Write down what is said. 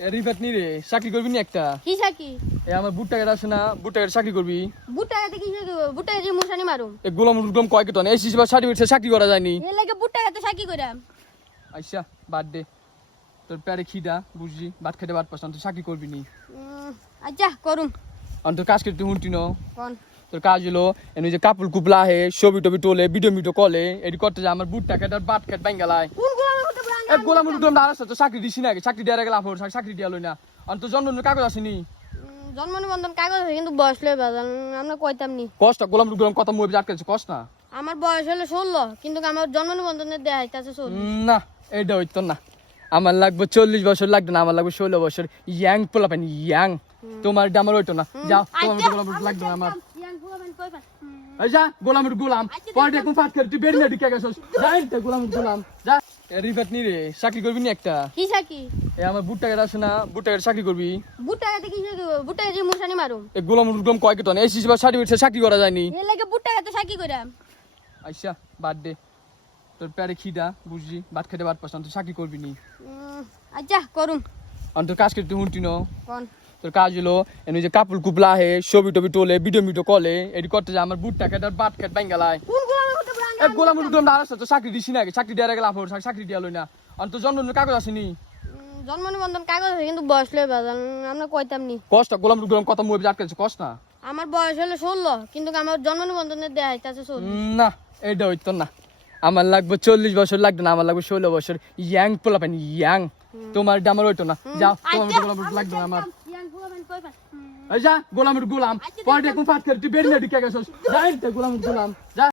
রিফাত নি রে চাকরি করবি নি একটা? কি চাকরি? আমার বুট টাকা আছে না, বুট টাকা চাকরি করবি? বুটটাতে কি চাকরি করব? বুটটাতে যে মুসানি মারুম। গোলাম গুলাম কয় কেতন এই সিসবা সার্টিফিকেট চাকরি করা যায়নি। এর লাগে বুটটাতে চাকরি কইরাম। আচ্ছা বাদ দে, তোর প্যারে খিদা বুঝছি, ভাত খেতে ভাত পাস না, তুই চাকরি করবি নি। আচ্ছা করুম। তোর কাজ করতে হুঁটি ন, কোন তোর কাজ হলো এনে যে কাপড় কুপলা আহে, ছবি টবি তোলে, ভিডিও মিডিও কলে, এটি করতে যায় আমার বুট টাকা ভাত খেত বাঙ্গালায়। কোন গোলামের কথা বলেন? গোলাম গুলাম দাঁড়াস তো চাকরি দিছি না, চাকরি দেওয়ার গেলে আপর চাকরি দিয়া লই না। তোর জন্মের কাগজ আসেনি? জন্ম নিবন্ধন কাগজ আছে কিন্তু বয়স লই বাজান আমরা কইতাম নি। কষ্ট গোলাম গুলাম কথা মুই আটকেছে কষ্ট না। আমার বয়স হলো 16 কিন্তু আমার জন্ম নিবন্ধনে দেয়া হইতাছে 40। না এটা হইতো না, আমার লাগবে 40 বছর লাগবে না, আমার লাগবে 16 বছর ইয়াং পোলাপেন ইয়াং। তোমার আমার হইতো না, যাও তোমার গোলাম লাগবে না আমার। ইয়াং গোলামের কইবা। এই যা গোলামের গোলাম পরে কোন ফাট করে তুই বেরিয়ে ঢুকে গেছস, যাই তো গোলামের গোলাম যা। রিফাত নি রে চাকরি করবি নি একটা? কি চাকরি? আমার বুট টাকা আছে না, বুট টাকা চাকরি করবি? বুটটাতে কি চাকরি করব? বুটটাতে যে মুসানি মারুম। গোলাম গুলাম কয় কেতন এই সিসবা সার্টিফিকেট চাকরি করা যায়নি। এর লাগে বুটটাতে চাকরি কইরাম। আচ্ছা বাদ দে, তোর প্যারে খিদা বুঝছি, ভাত খেতে ভাত পাস না, তুই চাকরি করবি নি। আচ্ছা করুম। তোর কাজ করতে হুঁটি ন, কোন তোর কাজ হলো এনে যে কাপড় কুপলা আহে, ছবি টবি তোলে, ভিডিও মিডিও কলে, এটি করতে যায় আমার বুট টাকা ভাত খেত বাঙ্গালায়। কোন গোলামের কথা বলেন? গোলাম গুলাম দাঁড়াস তো চাকরি দিছি না, চাকরি দেওয়ার গেলে আপর চাকরি দিয়া লই না। তোর জন্মের কাগজ আসেনি? জন্ম নিবন্ধন কাগজ আছে কিন্তু বয়স লই বাজান আমরা কইতাম নি। কষ্ট গোলাম গুলাম কথা মুই আটকেছে কষ্ট না। আমার বয়স হলো 16 কিন্তু আমার জন্ম নিবন্ধনে দেয়া হইতাছে 40। না এটা হইতো না, আমার লাগবে 40 বছর লাগবে না, আমার লাগবে 16 বছর ইয়াং পোলাপেন ইয়াং। তোমার আমার হইতো না, যাও তোমার গোলাম লাগবে না আমার। ইয়াং গোলামের কইবা। এই যা গোলামের গোলাম পরে কোন ফাট করে তুই বেরিয়ে ঢুকে গেছস, যাই তো গোলামের গোলাম যা।